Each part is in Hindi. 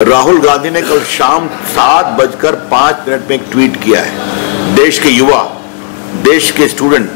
राहुल गांधी ने कल शाम 7:05 में एक ट्वीट किया है। देश के युवा, देश के स्टूडेंट,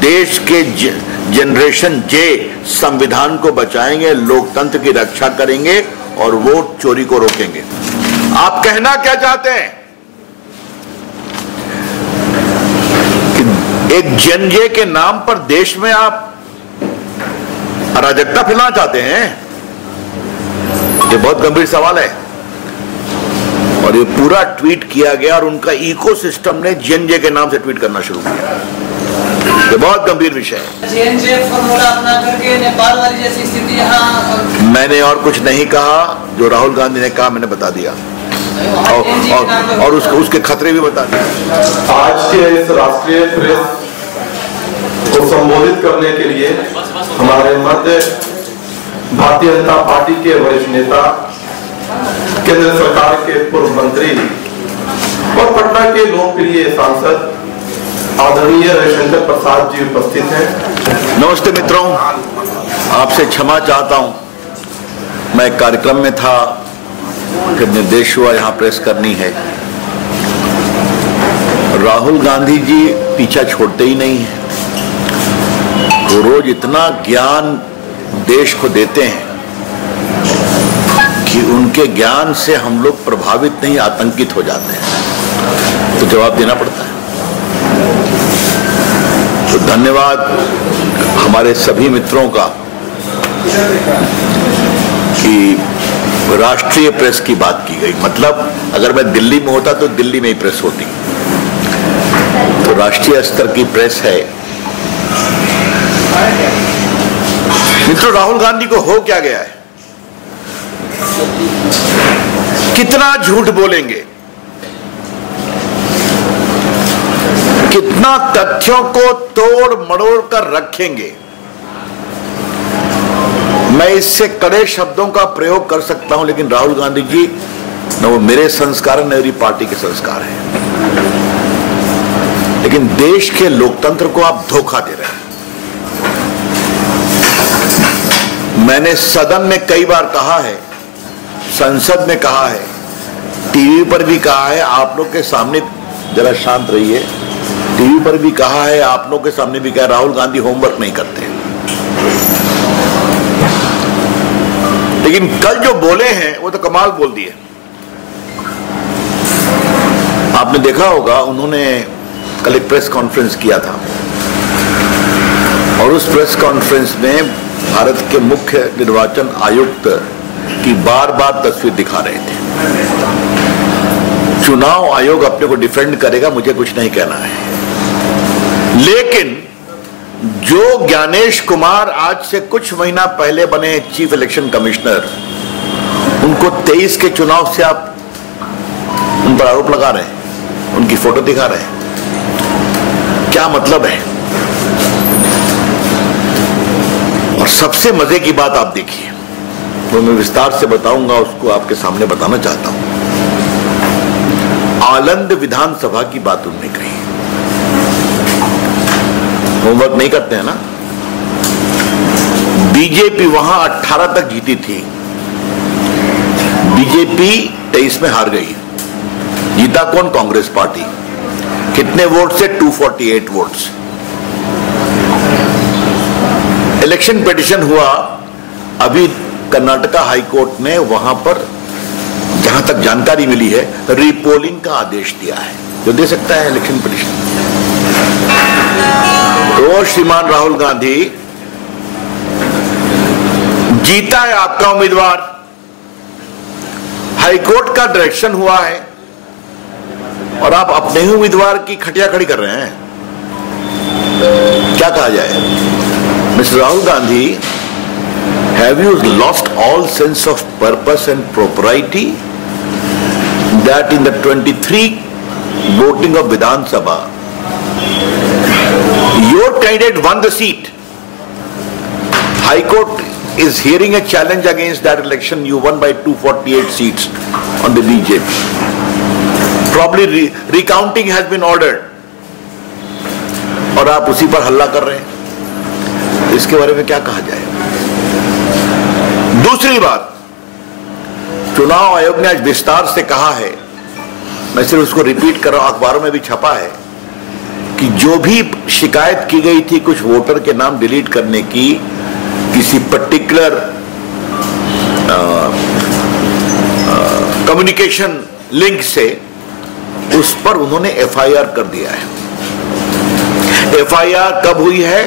देश के जनरेशन जे संविधान को बचाएंगे, लोकतंत्र की रक्षा करेंगे और वोट चोरी को रोकेंगे। आप कहना क्या चाहते हैं कि एक जन जे के नाम पर देश में आप अराजकता फैलाना चाहते हैं? ये बहुत गंभीर सवाल है और ये पूरा ट्वीट किया गया और उनका इकोसिस्टम ने जेएनजे के नाम से ट्वीट करना शुरू किया। ये बहुत गंभीर विषय है। जेएनजे फॉर्मूला अपना करके नेपाल वाली जैसी स्थिति यहाँ। मैंने और कुछ नहीं कहा, जो राहुल गांधी ने कहा मैंने बता दिया और उसके खतरे भी बता दिए। आज के इस राष्ट्रीय प्रेस को संबोधित करने के लिए हमारे मध्य भारतीय जनता पार्टी के वरिष्ठ नेता, केंद्र सरकार के पूर्व मंत्री और पटना के लोकप्रिय सांसद आदरणीय रविशंकर प्रसाद जी उपस्थित हैं। नमस्ते मित्रों, आपसे क्षमा चाहता हूं, मैं एक कार्यक्रम में था, फिर निर्देश हुआ यहां प्रेस करनी है। राहुल गांधी जी पीछा छोड़ते ही नहीं है। वो रोज इतना ज्ञान देश को देते हैं कि उनके ज्ञान से हम लोग प्रभावित नहीं, आतंकित हो जाते हैं, तो जवाब देना पड़ता है। तो धन्यवाद हमारे सभी मित्रों का कि राष्ट्रीय प्रेस की बात की गई। मतलब अगर मैं दिल्ली में होता तो दिल्ली में ही प्रेस होती, तो राष्ट्रीय स्तर की प्रेस है। मित्रों, राहुल गांधी को हो क्या गया है? कितना झूठ बोलेंगे, कितना तथ्यों को तोड़ मड़ोड़ कर रखेंगे। मैं इससे कड़े शब्दों का प्रयोग कर सकता हूं, लेकिन राहुल गांधी जी न वो मेरे संस्कार न मेरी पार्टी के संस्कार हैं। लेकिन देश के लोकतंत्र को आप धोखा दे रहे हैं। मैंने सदन में कई बार कहा है, संसद में कहा है, टीवी पर भी कहा है, आप लोग के सामने, जरा शांत रहिए, टीवी पर भी कहा है, आप लोग के सामने भी कहा, राहुल गांधी होमवर्क नहीं करते। लेकिन कल जो बोले हैं वो तो कमाल बोल दिए। आपने देखा होगा, उन्होंने कल एक प्रेस कॉन्फ्रेंस किया था और उस प्रेस कॉन्फ्रेंस में भारत के मुख्य निर्वाचन आयुक्त की बार बार तस्वीर दिखा रहे थे। चुनाव आयोग अपने को डिफेंड करेगा, मुझे कुछ नहीं कहना है, लेकिन जो ज्ञानेश कुमार आज से कुछ महीना पहले बने चीफ इलेक्शन कमिश्नर, उनको 23 के चुनाव से आप उन पर आरोप लगा रहे हैं, उनकी फोटो दिखा रहे हैं। क्या मतलब है? और सबसे मजे की बात आप देखिए, वो मैं विस्तार से बताऊंगा, उसको आपके सामने बताना चाहता हूं। आनंद विधानसभा की बात उन्होंने कही। होमवर्क नहीं करते हैं ना। बीजेपी वहां 18 तक जीती थी, बीजेपी 23 में हार गई। जीता कौन? कांग्रेस पार्टी। कितने वोट से? 248 वोट्स। इलेक्शन पिटीशन हुआ, अभी कर्नाटका हाईकोर्ट ने वहां पर, जहां तक जानकारी मिली है, रीपोलिंग का आदेश दिया है, जो दे सकता है इलेक्शन पिटीशन। तो श्रीमान राहुल गांधी, जीता है आपका उम्मीदवार, हाईकोर्ट का डायरेक्शन हुआ है और आप अपने ही उम्मीदवार की खटिया खड़ी कर रहे हैं। क्या कहा जाए? Mr. Rahul Gandhi, have you lost all sense of purpose and propriety that in the 23 voting of Vidhan Sabha, your candidate won the seat. High Court is hearing a challenge against that election. You won by 248 seats on the BJP. Probably recounting has been ordered. और आप उसी पर हल्ला कर रहे हैं। इसके बारे में क्या कहा जाए? दूसरी बात, चुनाव आयोग ने आज विस्तार से कहा है, मैं सिर्फ उसको रिपीट कर रहा हूं, अखबारों में भी छपा है कि जो भी शिकायत की गई थी कुछ वोटर के नाम डिलीट करने की किसी पर्टिकुलर कम्युनिकेशन लिंक से, उस पर उन्होंने एफआईआर कर दिया है। एफआईआर कब हुई है?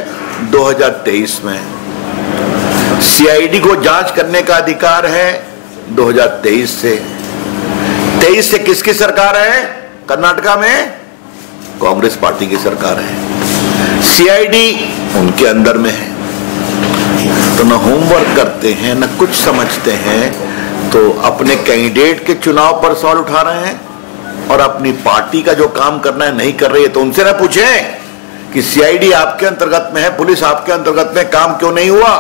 2023 में। सीआईडी को जांच करने का अधिकार है 2023 से। 23 से किसकी सरकार है? कर्नाटका में कांग्रेस पार्टी की सरकार है। सीआईडी उनके अंदर में है। तो न होमवर्क करते हैं, न कुछ समझते हैं, तो अपने कैंडिडेट के चुनाव पर सवाल उठा रहे हैं और अपनी पार्टी का जो काम करना है नहीं कर रही है। तो उनसे ना पूछें कि सीआईडी आपके अंतर्गत में है, पुलिस आपके अंतर्गत में, काम क्यों नहीं हुआ?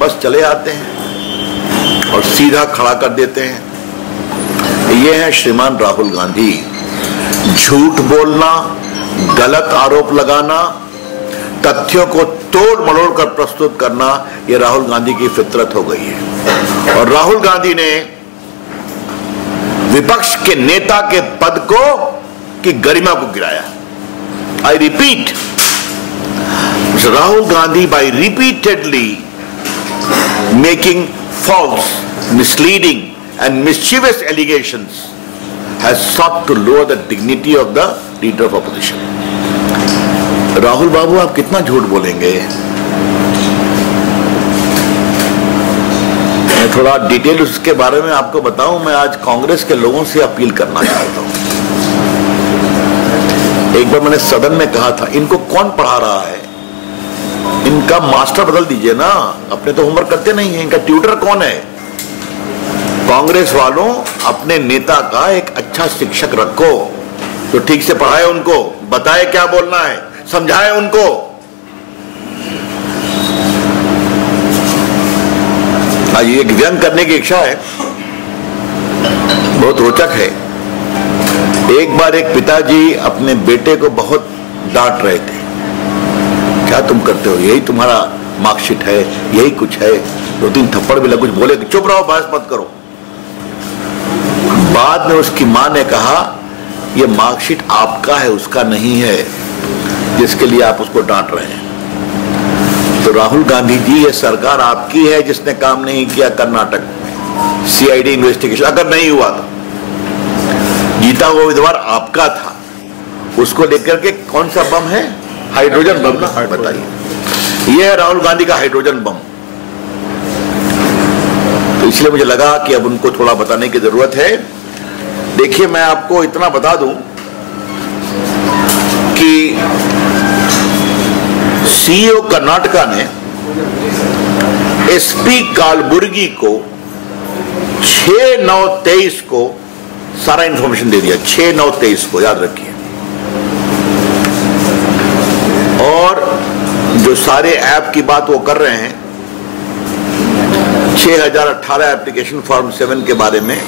बस चले आते हैं और सीधा खड़ा कर देते हैं। ये है श्रीमान राहुल गांधी। झूठ बोलना, गलत आरोप लगाना, तथ्यों को तोड़ मरोड़ कर प्रस्तुत करना, यह राहुल गांधी की फितरत हो गई है। और राहुल गांधी ने विपक्ष के नेता के पद को की गरिमा को गिराया। I repeat, Rahul Gandhi by repeatedly making false, misleading and mischievous allegations has sought to lower the dignity of the leader of opposition. Rahul बाबू, आप कितना झूठ बोलेंगे? मैं थोड़ा डिटेल उसके बारे में आपको बताऊं। मैं आज कांग्रेस के लोगों से अपील करना चाहता हूं। एक बार मैंने सदन में कहा था, इनको कौन पढ़ा रहा है? इनका मास्टर बदल दीजिए ना, अपने तो होमवर्क करते नहीं है। इनका ट्यूटर कौन है? कांग्रेस वालों, अपने नेता का एक अच्छा शिक्षक रखो तो ठीक से पढ़ाए, उनको बताए क्या बोलना है, समझाए उनको। आज एक व्यंग करने की इच्छा है, बहुत रोचक है। एक बार एक पिताजी अपने बेटे को बहुत डांट रहे थे, क्या तुम करते हो, यही तुम्हारा मार्कशीट है, यही कुछ है। 2-3 थप्पड़ भी लग, कुछ बोले, चुप रहो, बहस मत करो। बाद में उसकी मां ने कहा, यह मार्कशीट आपका है, उसका नहीं है, जिसके लिए आप उसको डांट रहे हैं। तो राहुल गांधी जी, ये सरकार आपकी है जिसने काम नहीं किया कर्नाटक में। सीआईडी इन्वेस्टिगेशन अगर नहीं हुआ तो जीता हुआ उम्मीदवार आपका था, उसको लेकर के कौन सा बम है? हाइड्रोजन बम ना, बताइए। यह है राहुल गांधी का हाइड्रोजन बम। तो इसलिए मुझे लगा कि अब उनको थोड़ा बताने की जरूरत है। देखिए, मैं आपको इतना बता दूं कि सीईओ कर्नाटका ने एसपी कालबुर्गी को 6/9/23 को सारा इंफॉर्मेशन दे दिया। 6/9/23 को, याद रखिए। और जो सारे ऐप की बात वो कर रहे हैं, 6018 एप्लीकेशन फॉर्म 7 के बारे में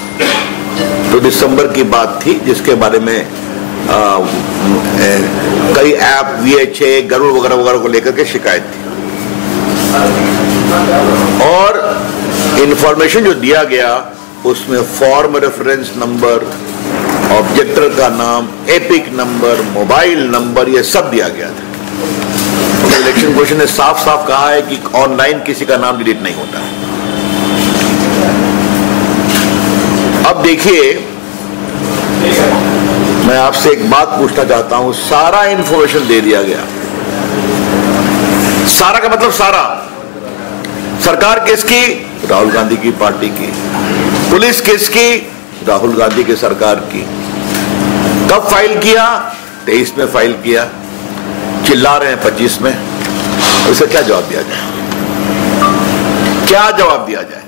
तो दिसंबर की बात थी, जिसके बारे में कई ऐप, VHA, गरुड़ वगैरह वगैरह को लेकर के शिकायत थी। और इंफॉर्मेशन जो दिया गया उसमें फॉर्म रेफरेंस नंबर, ऑब्जेक्टर का नाम, एपिक नंबर, मोबाइल नंबर, ये सब दिया गया था। इलेक्शन कमीशन ने साफ साफ कहा है कि ऑनलाइन किसी का नाम डिलीट नहीं होता है। अब देखिए, मैं आपसे एक बात पूछना चाहता हूं। सारा इंफॉर्मेशन दे दिया गया, सारा का मतलब सारा। सरकार किसकी? राहुल गांधी की पार्टी की। पुलिस किसकी? राहुल गांधी की सरकार की। कब फाइल किया? 23 में फाइल किया। चिल्ला रहे हैं 25 में। इसका क्या जवाब दिया जाए? क्या जवाब दिया जाए?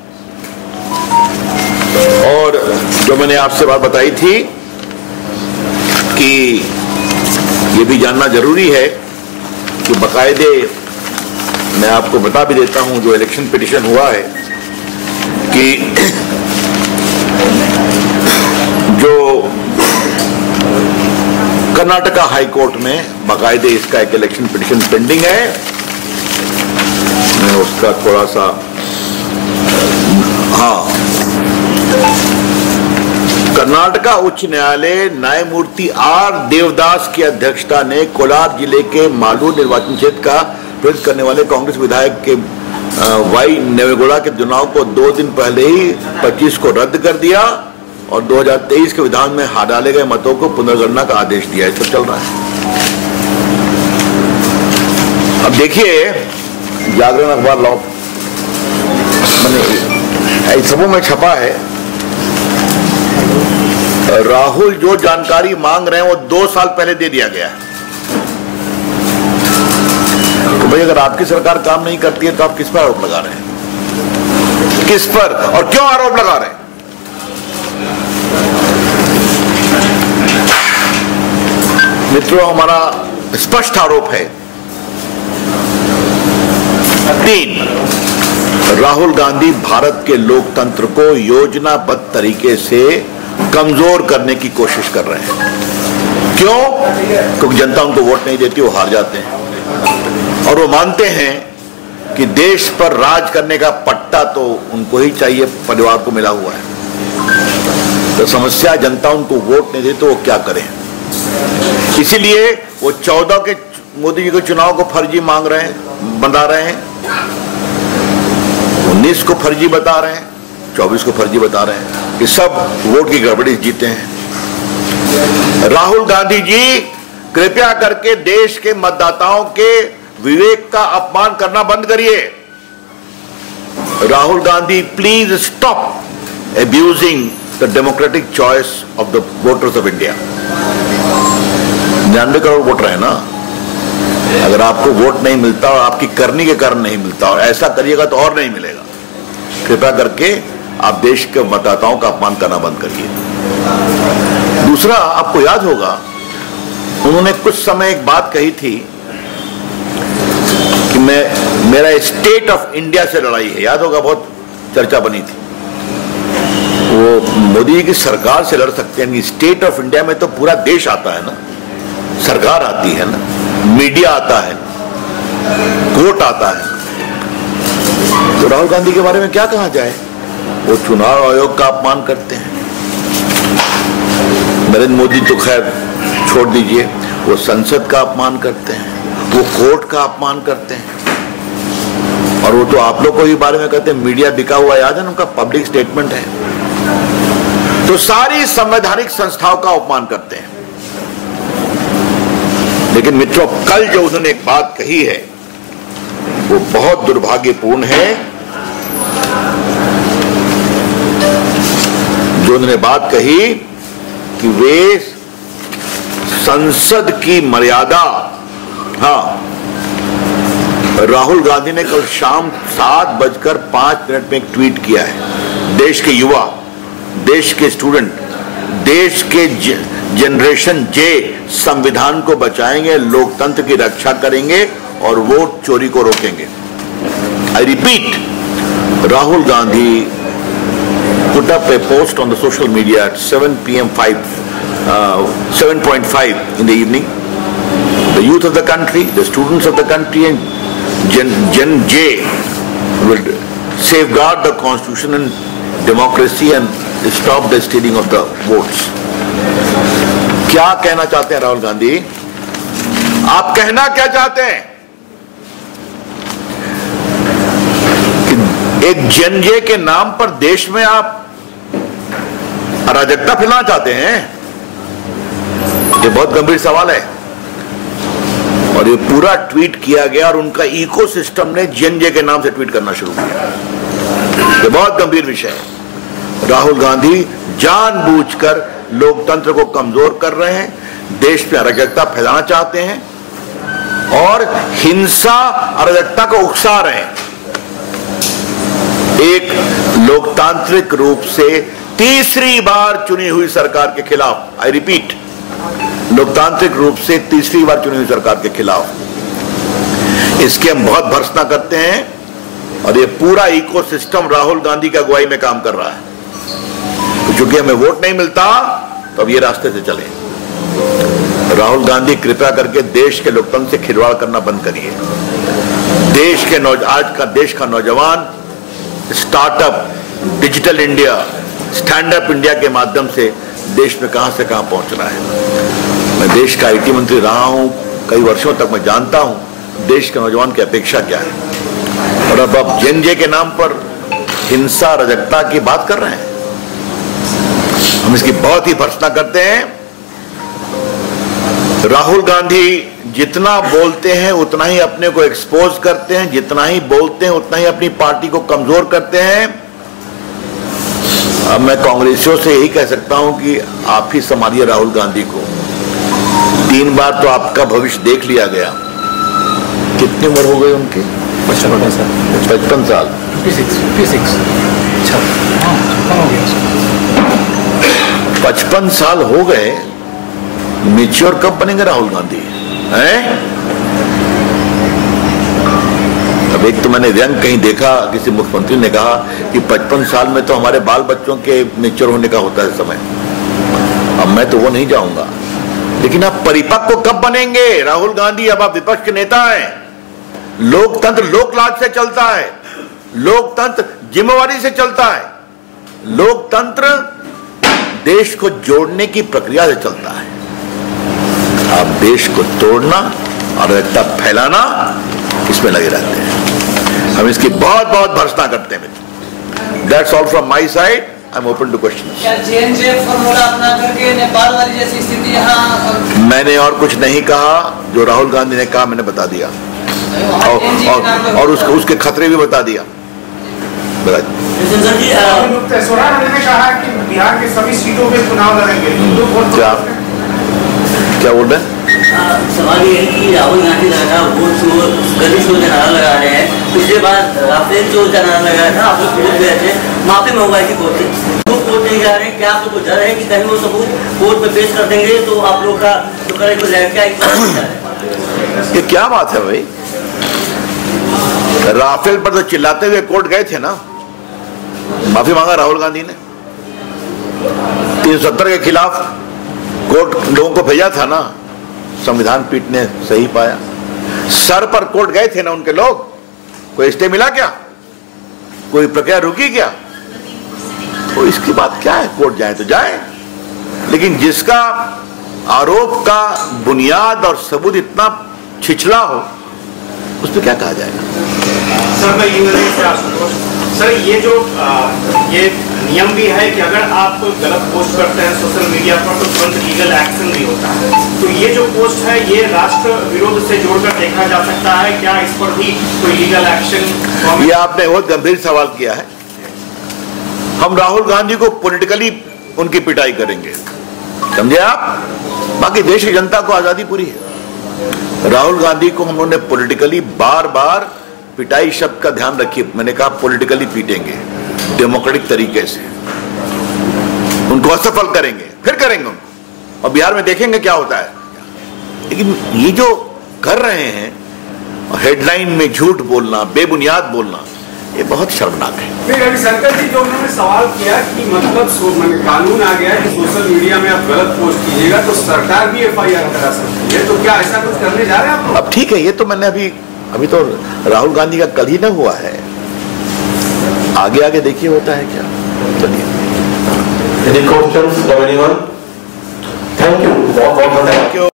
और जो मैंने आपसे बात बताई थी कि ये भी जानना जरूरी है कि बाकायदे, मैं आपको बता भी देता हूं, जो इलेक्शन पिटीशन हुआ है कि जो कर्नाटका हाई कोर्ट में बाकायदे इसका एक इलेक्शन पिटीशन पेंडिंग है। मैं उसका थोड़ा सा, हाँ, कर्नाटका उच्च न्यायालय न्यायमूर्ति आर देवदास की अध्यक्षता ने कोलार जिले के मालूर निर्वाचन क्षेत्र का प्रतिनिधित्व करने वाले कांग्रेस विधायक के वाई नेवेगौड़ा के चुनाव को 2 दिन पहले ही 25 को रद्द कर दिया और 2023 के विधान में हार डाले गए मतों को पुनर्गणना का आदेश दिया। इस पर चल रहा है। अब देखिए, जागरण अखबार लॉ सबों में छपा है, राहुल जो जानकारी मांग रहे हैं वो 2 साल पहले दे दिया गया है। तो भाई, अगर आपकी सरकार काम नहीं करती है तो आप किस पर आरोप लगा रहे हैं? किस पर और क्यों आरोप लगा रहे हैं? मित्रों, हमारा स्पष्ट आरोप है 3, राहुल गांधी भारत के लोकतंत्र को योजनाबद्ध तरीके से कमजोर करने की कोशिश कर रहे हैं। क्यों? क्योंकि जनता उनको वोट नहीं देती, वो हार जाते हैं और वो मानते हैं कि देश पर राज करने का पट्टा तो उनको ही चाहिए, परिवार को मिला हुआ है। तो समस्या, जनता उनको वोट नहीं देती तो वो क्या करें? इसीलिए वो 14 के मोदी जी के चुनाव को फर्जी मांग रहे हैं, बता रहे हैं, 19 को फर्जी बता रहे हैं, 24 को फर्जी बता रहे हैं। ये सब वोट की गड़बड़ी जीते हैं। राहुल गांधी जी, कृपया करके देश के मतदाताओं के विवेक का अपमान करना बंद करिए। Rahul Gandhi, please stop abusing the democratic choice of the voters of India. 99 crore voter है ना। अगर आपको वोट नहीं मिलता और आपकी करनी के कारण नहीं मिलता और ऐसा करिएगा तो और नहीं मिलेगा। कृपया करके आप देश के मतदाताओं का अपमान करना बंद करिए। दूसरा, आपको याद होगा उन्होंने कुछ समय एक बात कही थी कि मेरा स्टेट ऑफ इंडिया से लड़ाई है। याद होगा, बहुत चर्चा बनी थी। वो मोदी जी की सरकार से लड़ सकते हैं, स्टेट ऑफ इंडिया में तो पूरा देश आता है ना, सरकार आती है ना, मीडिया आता है, कोर्ट आता है। तो राहुल गांधी के बारे में क्या कहा जाए? वो चुनाव आयोग का अपमान करते हैं। नरेंद्र मोदी तो खैर छोड़ दीजिए, वो संसद का अपमान करते हैं, वो कोर्ट का अपमान करते हैं। और वो तो आप लोग को ही बारे में कहते हैं मीडिया बिका हुआ। याद है, उनका पब्लिक स्टेटमेंट है। तो सारी संवैधानिक संस्थाओं का अपमान करते हैं। लेकिन मित्रों, कल जो उन्होंने एक बात कही है वो बहुत दुर्भाग्यपूर्ण है। जो उन्होंने बात कही कि वे संसद की मर्यादा, हाँ, राहुल गांधी ने कल शाम 7:05 में एक ट्वीट किया है। देश के युवा, देश के स्टूडेंट, देश के जनरेशन जे संविधान को बचाएंगे, लोकतंत्र की रक्षा करेंगे और वोट चोरी को रोकेंगे। आई repeat, Rahul Gandhi put up a post on the social media at 7:05 in the evening. The youth of the country, the students of the country and Gen J will safeguard the constitution and democracy and stop the stealing of the votes. क्या कहना चाहते हैं राहुल गांधी? आप कहना क्या चाहते हैं? कि एक जेन जे के नाम पर देश में आप अराजकता फैलाना चाहते हैं? ये बहुत गंभीर सवाल है। और ये पूरा ट्वीट किया गया और उनका इकोसिस्टम ने जेन जे के नाम से ट्वीट करना शुरू किया। ये बहुत गंभीर विषय है। राहुल गांधी जानबूझकर लोकतंत्र को कमजोर कर रहे हैं, देश पे अराजकता फैलाना चाहते हैं और हिंसा अराजकता को उकसा रहे हैं। एक लोकतांत्रिक रूप से तीसरी बार चुनी हुई सरकार के खिलाफ, आई रिपीट, लोकतांत्रिक रूप से तीसरी बार चुनी हुई सरकार के खिलाफ इसके हम बहुत भर्त्सना करते हैं। और ये पूरा इकोसिस्टम राहुल गांधी की अगुवाई में काम कर रहा है। क्योंकि हमें वोट नहीं मिलता तो अब ये रास्ते से चले। राहुल गांधी, कृपया करके देश के लोकतंत्र से खिलवाड़ करना बंद करिए। देश के आज का देश का नौजवान startup, digital India, stand up India के माध्यम से देश में कहां से कहां पहुंच रहा है। मैं देश का आईटी मंत्री रहा हूं, कई वर्षों तक मैं जानता हूं देश के नौजवान की अपेक्षा क्या है। और अब जेएनजे के नाम पर हिंसा अराजकता की बात कर रहे हैं। हम इसकी बहुत ही भर्त्सना करते हैं। राहुल गांधी जितना बोलते हैं उतना ही अपने को एक्सपोज करते हैं, जितना ही बोलते हैं उतना ही अपनी पार्टी को कमजोर करते हैं। अब मैं कांग्रेसियों से यही कह सकता हूं कि आप ही संभालिए राहुल गांधी को। 3 बार तो आपका भविष्य देख लिया गया। कितनी उम्र हो गई उनकी? 55 साल। 55 साल हो गए। मैच्योर कब बनेंगे राहुल गांधी हैं? अब एक तो मैंने व्यंग कहीं देखा, किसी मुख्यमंत्री ने कहा कि 55 साल में तो हमारे बाल बच्चों के मैच्योर होने का होता है समय। अब मैं तो वो नहीं जाऊंगा, लेकिन आप परिपक्व कब बनेंगे राहुल गांधी? अब आप विपक्ष के नेता हैं। लोकतंत्र लोकलाज से चलता है, लोकतंत्र जिम्मेवारी से चलता है, लोकतंत्र देश को जोड़ने की प्रक्रिया से चलता है। आप देश को तोड़ना और अराजकता फैलाना, इसमें लगे रहते हैं। हम इसकी बहुत बहुत भर्त्सना करते हैं। That's all from my side. I am open two questions. क्या जेएनजे फॉर्मूला अपना करके नेपाल वाली जैसी स्थिति यहाँ? मैंने और कुछ नहीं कहा। जो राहुल गांधी ने कहा मैंने बता दिया, और उसके खतरे भी बता दिया। ने कहा कि बिहार के सभी सीटों पे चुनाव लड़ेंगे। क्या बोल रहे हैं? सवाल ये है कि राहुल गांधी लगातार वोट चोर का नारा लगा रहे हैं। पिछले बार राफेल चोर का नारा लगाया था, आप लोग कोर्ट गए थे, माफी मंगवाई थी कोर्ट से। वो कोर्ट नहीं जा रहे हैं, क्या आप लोग को डर है कि कहीं वो सबूत कोर्ट में पेश कर देंगे तो आप लोग का जो करे को क्या? ये क्या बात है भाई? राफेल पर तो चिल्लाते हुए कोर्ट गए थे ना, माफी मांगा राहुल गांधी ने। 370 के खिलाफ कोर्ट लोगों को भेजा था ना, संविधान पीठ ने सही पाया। सर पर कोर्ट गए थे ना उनके लोग। कोई स्टे मिला क्या? कोई प्रक्रिया रुकी क्या? तो इसकी बात क्या है? कोर्ट जाए तो जाए, लेकिन जिसका आरोप का बुनियाद और सबूत इतना छिछला हो, उस पर क्या कहा जाएगा? सर ये जो ये नियम भी है कि अगर आप गलत पोस्ट करते हैं सोशल मीडिया पर तो तुरंत लीगल एक्शन भी होता है। तो ये जो पोस्ट है ये राष्ट्र विरोध से जोड़कर देखा जा सकता है क्या? इस पर भी कोई लीगल एक्शन? ये आपने बहुत गंभीर सवाल किया है। हम राहुल गांधी को पॉलिटिकली उनकी पिटाई करेंगे, समझे आप? बाकी देश की जनता को आजादी पूरी है। राहुल गांधी को हम लोगों ने पॉलिटिकली बार बार पिटाई शब्द का ध्यान रखिए, मैंने कहा पॉलिटिकली पीटेंगे, डेमोक्रेटिक तरीके से उनको असफल करेंगे, फिर करेंगे उनको, और बिहार में देखेंगे क्या होता है। लेकिन ये जो कर रहे हैं हेडलाइन में झूठ बोलना, बेबुनियाद बोलना, ये बहुत शर्मनाक है। फिर रविशंकर जी जो उन्होंने सवाल किया कि मतलब कानून आ गया कि सोशल मीडिया में आप गलत पोस्ट कीजिएगा तो सरकार भी FIR करा सकती है, तो क्या ऐसा कुछ करने जा रहे हैं आप? अब ठीक है, ये तो मैंने अभी तो राहुल गांधी का कल ही ना हुआ है, आगे आगे देखिए होता है क्या। चलिए, Any questions from anyone? Thank you. Thank you.